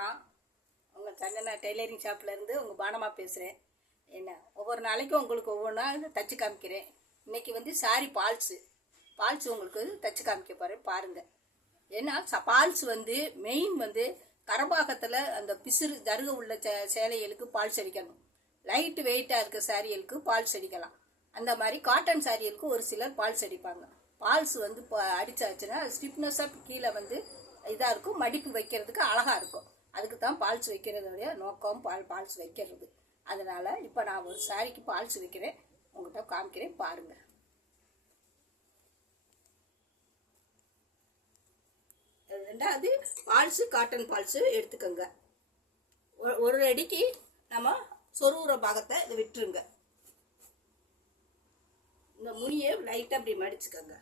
வணக்கம். உங்கள் சந்தனா டெய்லரிங் ஷாப்லேருந்து உங்கள் பானமா பேசுகிறேன். என்ன ஒவ்வொரு நாளைக்கும் உங்களுக்கு ஒவ்வொன்றா தச்சு காமிக்கிறேன். இன்றைக்கி வந்து சாரி பால்ஸ் உங்களுக்கு தச்சு காமிக்க போகிறேன் பாருங்கள். ஏன்னா பால்ஸ் வந்து மெயின் வந்து கரபாகத்தில் அந்த பிசுறு ஜருக உள்ள சேலைகளுக்கு பால்ஸ் அடிக்கணும். லைட்டு வெயிட்டாக இருக்க சாரிகளுக்கு பால்ஸ் அடிக்கலாம். அந்த மாதிரி காட்டன் சாரிகளுக்கு ஒரு சிலர் பால்ஸ் அடிப்பாங்க. பால்ஸ் வந்து அடித்தாச்சுன்னா ஸ்டிப்னஸாக கீழே வந்து இதாக இருக்கும், மடிப்பு வைக்கிறதுக்கு அழகாக இருக்கும். அதுக்கு தான் பால்ஸ் வைக்கிறதுடைய நோக்கம் பால்ஸ் வைக்கிறது. அதனால் இப்போ நான் ஒரு சாரிக்கு பால்ஸ் வைக்கிறேன், உங்கள்கிட்ட காமிக்கிறேன் பாருங்கள். ரெண்டாவது பால்ஸு காட்டன் பால்ஸு எடுத்துக்கோங்க. ஒரு அடிக்கு நம்ம சொருவுற பாகத்தை இதை விட்டுருங்க. இந்த முனியை லைட்டாக அப்படி மடிச்சுக்கோங்க.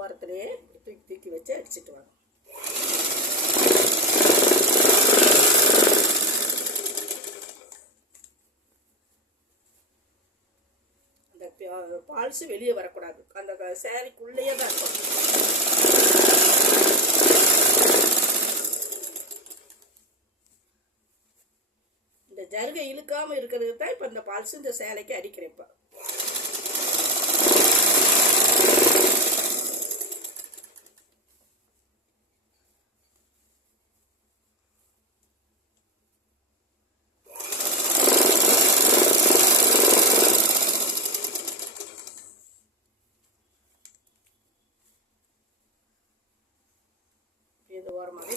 ஓரத்துலேயே தூக்கி வச்சு அடிச்சுட்டு வாங்க. அந்த பால்ஸு வெளியே வரக்கூடாது, அந்த சேரீக்குள்ளேயே தான் இருக்கும். இந்த ஜருகை இழுக்காமல் இருக்கிறது தான் இப்போ இந்த பால்ஸு இந்த சேலைக்கு அடிக்கிறேன். இப்போ இது ஓரமாகவே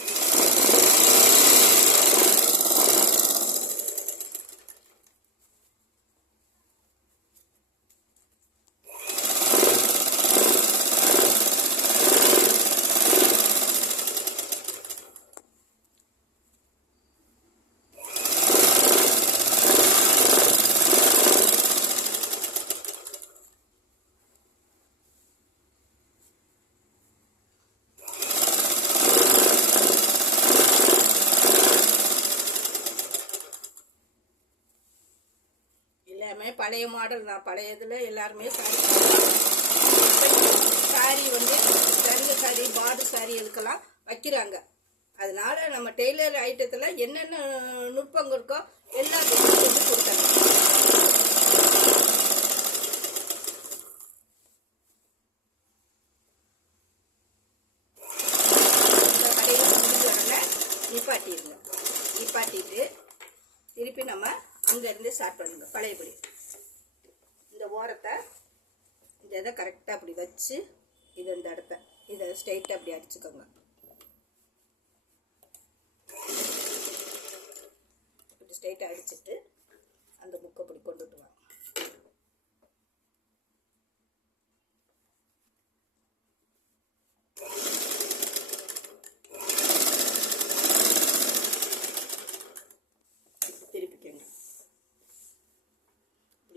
பழைய மாடல் தான். பழைய இதில் எல்லாருமே சாரி வந்து ஜருக சாரி பார்டர் சாரிகளுக்கெல்லாம் வைக்கிறாங்க. அதனால நம்ம டெய்லர் ஐட்டத்தில் என்னென்ன நுட்பங்கள் இருக்கோ எல்லாத்தையும் சொல்லி கொடுத்தாங்க. இந்த கடையில் முடிஞ்ச உடனே நிப்பாட்டிட்டு திருப்பி நம்ம அங்கேருந்து ஸ்டார்ட் பண்ணுங்க. பழையபடி இந்த ஓரத்தை இந்த இதை கரெக்டாக அப்படி வச்சு இது இந்த இடத்த இதை ஸ்ட்ரைட்டாக அப்படி அடிச்சுக்கோங்க. இப்படி ஸ்ட்ரைட்டாக அடிச்சுட்டு அந்த புக்கை அப்படி கொண்டுட்டு வாங்க.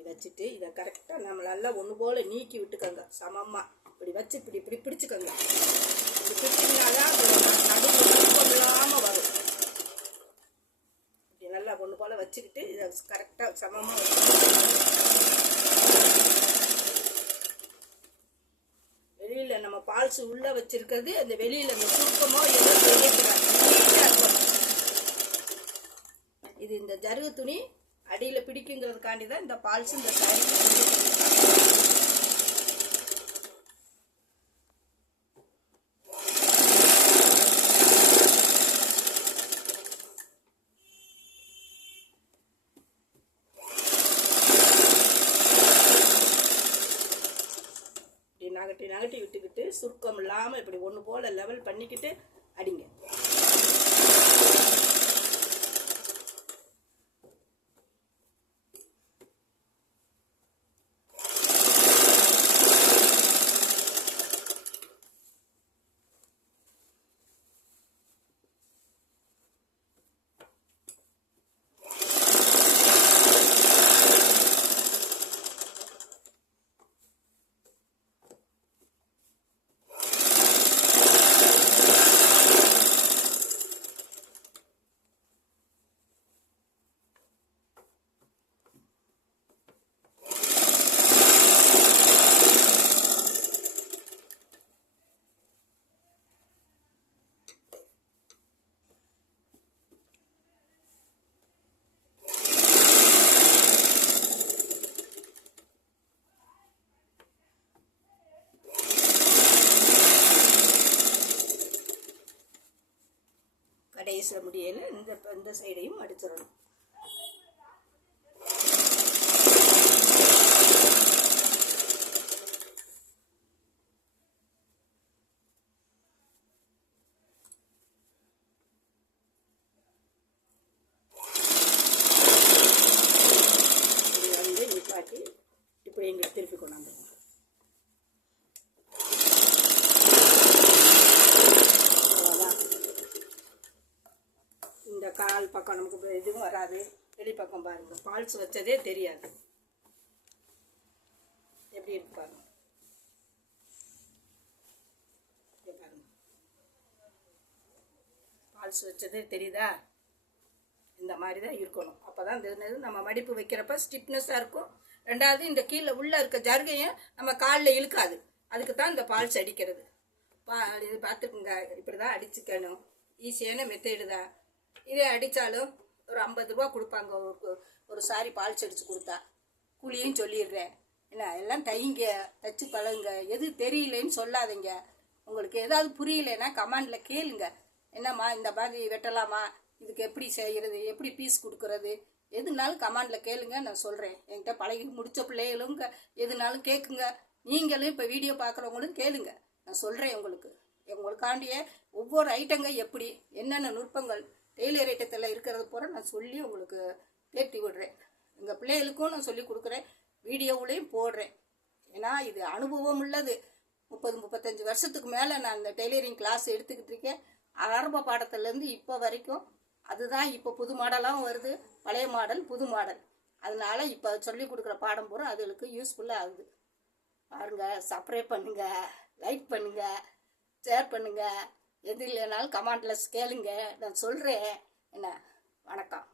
வச்சுட்டு இதை கரெக்டாக நம்ம நல்லா ஒன்று போல் நீக்கி விட்டுக்கோங்க. சமமாக இப்படி வச்சு இப்படி பிடிச்சிக்கோங்க. இப்படி பிடிச்சிங்கனாதான் நடுவில் இல்லாமல் வரும். இப்படி நல்லா ஒன்று போல் வச்சுக்கிட்டு இதை கரெக்டாக சமமாக வெளியில் நம்ம பால்ஸ் உள்ளே வச்சுருக்கிறது அந்த வெளியில் அந்த சுருக்கமோ எதோ தெரியக்கூடாது. இது இந்த ஜருகு துணி அடியில் பிடிக்குங்கிறதுக்காண்டி தான் இந்த பால்ஸ் இந்த சாரி. இப்படி நகட்டி விட்டுக்கிட்டு சுருக்கம் இல்லாமல் இப்படி ஒன்று போல் லெவல் பண்ணிக்கிட்டு அடிங்க. கடைசியில் முடியல இந்த சைடையும் மடிச்சிடணும். நிப்பாட்டி இப்படி எங்களுக்கு திருப்பி கொண்டாந்துருவோம். இந்த கால் பக்கம் நமக்கு எதுவும் வராது. வெளி பக்கம் பாருங்க, பால்ஸ் வச்சதே தெரியாது. எப்படி இருக்கு பாருங்க. பாருங்க, பால்ஸ் வச்சதே தெரியுதா? இந்த மாதிரி தான் இருக்கணும். அப்போ தான் இந்த நம்ம மடிப்பு வைக்கிறப்ப ஸ்டிப்னஸாக இருக்கும். ரெண்டாவது இந்த கீழே உள்ளே இருக்க ஜருகையும் நம்ம காலில் இழுக்காது. அதுக்கு தான் இந்த பால்ஸ் அடிக்கிறது. இது பார்த்துக்குங்க, இப்படி தான் அடிச்சுக்கணும். ஈஸியான மெத்தேடு தான். இதே அடித்தாலும் ஒரு 50 ரூபா கொடுப்பாங்க ஒரு சாரி பால்ஸ் அடித்து கொடுத்தா. கூலியும் சொல்லிடுறேன். என்ன எல்லாம் தச்சு பழகுங்க. எது தெரியலன்னு சொல்லாதீங்க. உங்களுக்கு ஏதாவது புரியலைன்னா கமெண்டில் கேளுங்க. என்னம்மா இந்த மாதிரி வெட்டலாமா, இதுக்கு எப்படி செய்கிறது, எப்படி பீஸ் கொடுக்குறது, எதுனாலும் கமெண்டில் கேளுங்க, நான் சொல்கிறேன். என்கிட்ட பழகி முடித்த பிள்ளைகளும் எதுனாலும் கேட்குங்க. நீங்களும் இப்போ வீடியோ பார்க்குறவங்களும் கேளுங்க, நான் சொல்கிறேன். உங்களுக்காண்டிய ஒவ்வொரு ஐட்டங்க எப்படி என்னென்ன நுட்பங்கள் டெய்லர் ஐட்டத்தில் இருக்கிறது போகிற நான் சொல்லி உங்களுக்கு தேர்த்தி விடுறேன். எங்கள் பிள்ளைகளுக்கும் நான் சொல்லி கொடுக்குறேன், வீடியோவிலையும் போடுறேன். ஏன்னா இது அனுபவம் உள்ளது. 30-35 வருஷத்துக்கு மேலே நான் இந்த டெய்லரிங் கிளாஸ் எடுத்துக்கிட்டு இருக்கேன். ஆரம்ப பாடத்துலேருந்து இப்போ வரைக்கும். அதுதான் இப்போ புது மாடலாகவும் வருது, பழைய மாடல் புது மாடல். அதனால இப்போ சொல்லி கொடுக்குற பாடம் பூரா அதுகளுக்கு யூஸ்ஃபுல்லாக ஆகுது. பாருங்கள், சப்ஸ்கிரைப் பண்ணுங்கள், லைக் பண்ணுங்கள், ஷேர் பண்ணுங்கள். எது இல்லைனாலும் கமெண்டில் கேளுங்க, நான் சொல்கிறேன். என்ன, வணக்கம்.